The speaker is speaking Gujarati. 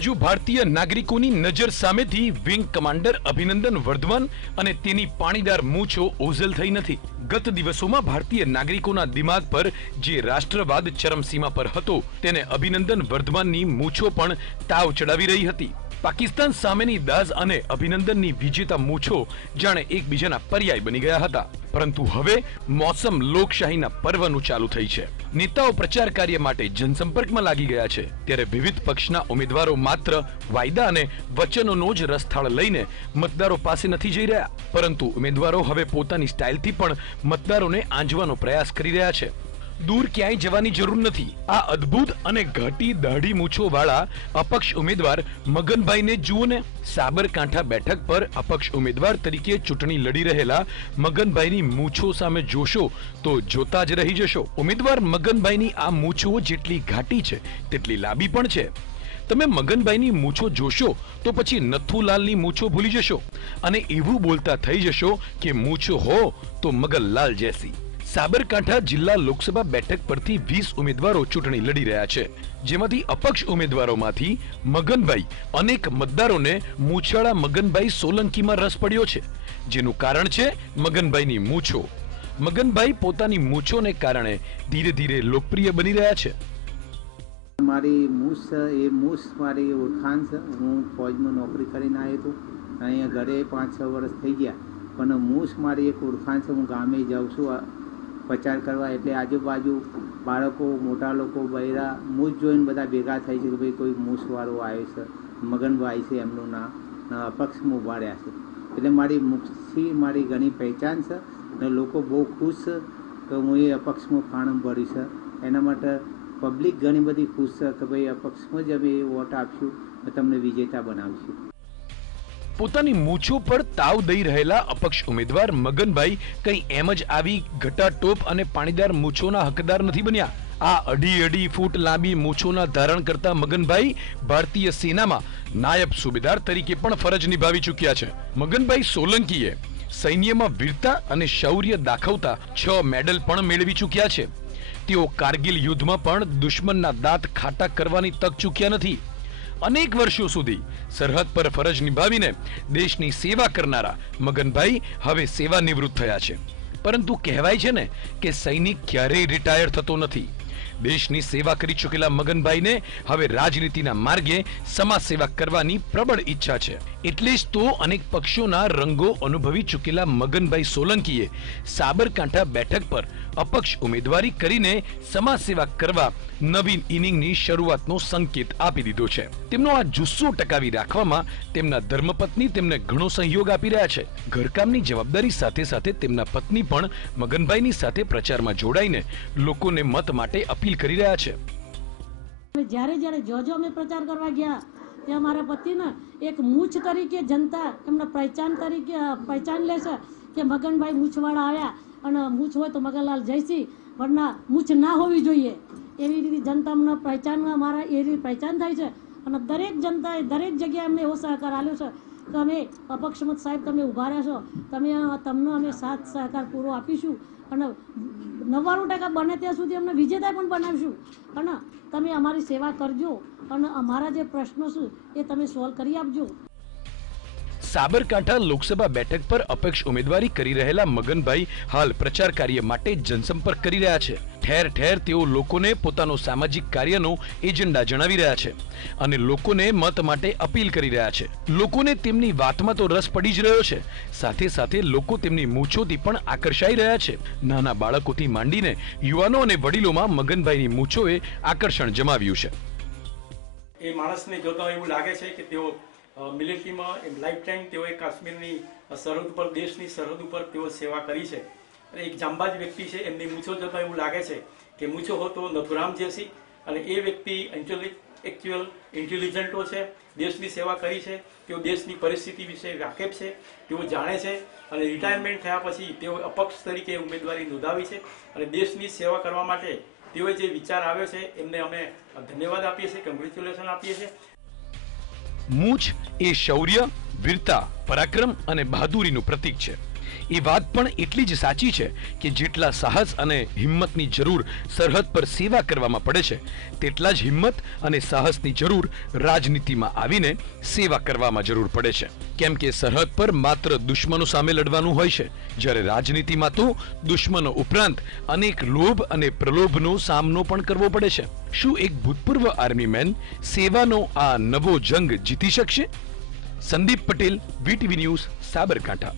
બાજુ ભારતીય નાગરિકોની નજર સામેથી વિંગ કમાન્ડર અભિનંદન વર્ધમાન અને તેની પાણીદાર મૂછો ઓઝલ થઈ નથી. ગત દિવસોમાં ભારતીય નાગરિકોના દિમાગ પર જે રાષ્ટ્રવાદ ચરમસીમા પર હતો, તેને અભિનંદન વર્ધમાનની મૂછો પણ તાવ ચડાવી રહી હતી. પાકિસ્તાન સામેની દાઝ અને અભિનંદનની વિજેતા મૂછો જાણે એકબીજાના પર્યાય બની ગયા હતા. પરંતુ હવે મોસમ લોકશાહીના પર્વનું ચાલુ થઈ છે. નેતાઓ પ્રચાર કાર્ય માટે જનસંપર્કમાં લાગી ગયા છે. ત્યારે વિવિધ પક્ષના ઉમેદવારો માત્ર વાયદા અને વચનોનો જ રસથાળ લઈને મતદારો પાસે નથી જઈ રહ્યા. પરંતુ ઉમેદવારો હવે પોતાની સ્ટાઇલથી પણ મતદારોને આંજવાનો પ્રયાસ કરી રહ્યા છે. દૂર ક્યાંય જવાની જરૂર નથી. આ અદ્ભુત અને ઘાટી દાઢી મૂછો વાળા અપક્ષ ઉમેદવાર મગનભાઈને જુઓ ને. સાબરકાંઠા બેઠક પર અપક્ષ ઉમેદવાર તરીકે ચૂંટણી લડી રહેલા મગનભાઈની મૂછો સામે જોશો તો જોતા જ રહી જશો. ઉમેદવાર મગનભાઈની આ મૂછો જેટલી ઘાટી છે, તેટલી લાંબી પણ છે. તમે મગનભાઈની મૂછો જોશો તો પછી નથુલાલની મૂછો ભૂલી જશો અને એવું બોલતા થઈ જશો કે મૂછો હો તો મગનલાલ જેસી. સાબરકાંઠા જિલ્લા લોકસભા બેઠક પરથી વીસ ઉમેદવારો ચૂંટણી લડી રહ્યા છે. જેમાંથી અપક્ષ ઉમેદવારોમાંથી મગનભાઈ, અનેક મતદારોને મૂછાળા મગનભાઈ સોલંકીમાં રસ પડ્યો છે, જેનું કારણ છે મગનભાઈની મૂછો. મગનભાઈ પોતાની મૂછોને કારણે ધીરે ધીરે લોકપ્રિય બની રહ્યા છે. મારી મૂસ એ મૂસ મારી ઓળખાણ છે. હું ફોજમાં નોકરી કરીને આવ્યો હતો. અહીંયા ઘરે પાંચ છ વર્ષ થઈ ગયા. પણ મૂસ મારી એક ઓળખાણ છે. હું ગામે જાઉં છું. પ્રચાર કરવા એટલે આજુબાજુ બાળકો, મોટા લોકો, બૈરા, મૂછ જોઈને બધા ભેગા થાય છે કે ભાઈ કોઈ મૂસવાળો આવ્યો છે, મગનભાઈ છે એમનું નામ અપક્ષમાં ઉભાડ્યા છે. એટલે મારી મુખથી મારી ઘણી પહેચાન છે અને લોકો બહુ ખુશ છે કે હું એ અપક્ષમાં ફાણમ ભરી છે. એના માટે પબ્લિક ઘણી બધી ખુશ છે કે ભાઈ અપક્ષમાં જ અમે વોટ આપશું તમને વિજેતા બનાવશું. પોતાની મૂછો પર તાવ દઈ રહેલા અપક્ષ ઉમેદવાર મગનભાઈ કંઈ એમ જ આવી ઘટાટોપ અને પાણીદાર મૂછોના હકદાર નથી બન્યા. આ અઢી અઢી ફૂટ લાંબી મૂછોના ધારણ કરતા મગનભાઈ ભારતીય સેનામાં નાયબ સુબેદાર તરીકે પણ ફરજ નિભાવી ચૂક્યા છે. મગનભાઈ સોલંકીએ સૈન્યમાં વીરતા અને શૌર્ય દાખવતા છ મેડલ પણ મેળવી ચૂક્યા છે. તેઓ કારગિલ યુદ્ધમાં પણ દુશ્મનના દાંત ખાટા કરવાની તક ચૂક્યા નથી. અનેક વર્ષો સુધી સરહદ પર ફરજ નિભાવીને દેશની સેવા કરનારા મગનભાઈ હવે સેવા નિવૃત્ત થયા છે. પરંતુ કહેવાય છે ને કે સૈનિક ક્યારેય રિટાયર થતો નથી. દેશની સેવા કરી ચૂકેલા મગનભાઈને હવે રાજનીતિના માર્ગે સમાજ સેવા કરવાની પ્રબળ ઈચ્છા છે. એટલે જ તો અનેક પક્ષોના રંગો અનુભવી ચૂકેલા મગનભાઈ સોલંકીએ સાબરકાંઠા બેઠક પર અપક્ષ ઉમેદવારી કરીને સમાજ સેવા કરવા નવીન ઇનિંગની શરૂઆતનો સંકેત આપી દીધો છે. તેમનો આ જુસ્સો ટકાવી રાખવામાં તેમના ધર્મપત્ની તેમને ઘણો સહયોગ આપી રહ્યા છે. ઘરકામની જવાબદારી સાથે સાથે તેમના પત્ની પણ મગનભાઈની સાથે પ્રચારમાં જોડાઈને લોકોને મત માટે અપીલ કરી રહ્યા છે. જ્યારે જ્યારે જોજો અમે પ્રચાર કરવા ગયા ત્યાં અમારા પતિને એક મૂછ તરીકે જનતા એમને પહેચાન તરીકે પહેચાન લેશે કે મગનભાઈ મૂછવાળા આવ્યા અને મૂછ હોય તો મગનલાલ જયસિંહ, વરના મૂછ ના હોવી જોઈએ. એવી રીતે જનતા અમને પહેચાન મારા એ રીતે પહેચાન થાય છે. અને દરેક જનતાએ દરેક જગ્યાએ અમને એવો સહકાર આપ્યો છે અમે અપક્ષમત સાહેબ તમે ઊભા રહેશો તમે તમને અમે સાથ સહકાર પૂરો આપીશું. અને નવ્વાણું ટકા બને ત્યાં સુધી અમને વિજેતા પણ બનાવીશું. અને તમે અમારી સેવા કરજો અને અમારા જે પ્રશ્નો છે એ તમે સોલ્વ કરી આપજો. સાબરકાંઠા લોકસભા બેઠક પર અપક્ષ ઉમેદવારી કરી રહેલા મગનભાઈ હાલ પ્રચાર કાર્ય માટે જનસંપર્ક કરી રહ્યા છે. ઠેર ઠેર તેઓ લોકોને પોતાનો સામાજિક કાર્યનો એજન્ડા જણાવી રહ્યા છે અને લોકોને મત માટે અપીલ કરી રહ્યા છે. લોકોને તેમની વાતમાં તો રસ પડી જ રહ્યો છે. સાથે સાથે લોકો તેમની મૂછોથી પણ આકર્ષાઈ રહ્યા છે. નાના બાળકોથી માંડીને યુવાનો અને વડીલોમાં મગનભાઈની મૂછોએ આકર્ષણ જમાવ્યું છે. એ માણસને જોતા એવું લાગે છે કે તેઓ મિલિટરીમાં લાઈફ ટાઈમ તેઓએ કાશ્મીરની સરહદ ઉપર, દેશની સરહદ ઉપર તેઓ સેવા કરી છે. અને એક જાંબાજ વ્યક્તિ છે, એમની મૂછો જોતા એવું લાગે છે કે મૂછો હતો નથુરામ જેસી અને એ વ્યક્તિ એકચ્યુઅલ ઇન્ટેલિજન્ટો છે, દેશની સેવા કરી છે, તેઓ દેશની પરિસ્થિતિ વિશે વાકેફ છે, તેઓ જાણે છે અને રિટાયરમેન્ટ થયા પછી તેઓ અપક્ષ તરીકે ઉમેદવારી નોંધાવી છે અને દેશની સેવા કરવા માટે તેઓએ જે વિચાર આવ્યો છે, એમને અમે ધન્યવાદ આપીએ છીએ કંગ્રેચ્યુલેશન આપીએ છીએ. મૂછ એ શૌર્ય, વીરતા, પરાક્રમ અને બહાદુરીનું પ્રતીક છે. એ વાત પણ એટલી જ સાચી છે કે જેટલા સાહસ અને હિંમતની જરૂર સરહદ પર સેવા કરવામાં પડે છે, તેટલા જ હિંમત અને સાહસની જરૂર રાજનીતિમાં આવીને સેવા કરવામાં જરૂર પડે છે. કેમ કે સરહદ પર માત્ર દુશ્મનો સામે લડવાનું હોય છે. જ્યારે રાજનીતિમાં તો દુશ્મનો ઉપરાંત અનેક લોભ અને પ્રલોભનો સામનો પણ કરવો પડે છે. શું એક ભૂતપૂર્વ આર્મી મેન સેવાનો આ નવો જંગ જીતી શકશે? Sandeep Patel, VTV news, Sabarkantha.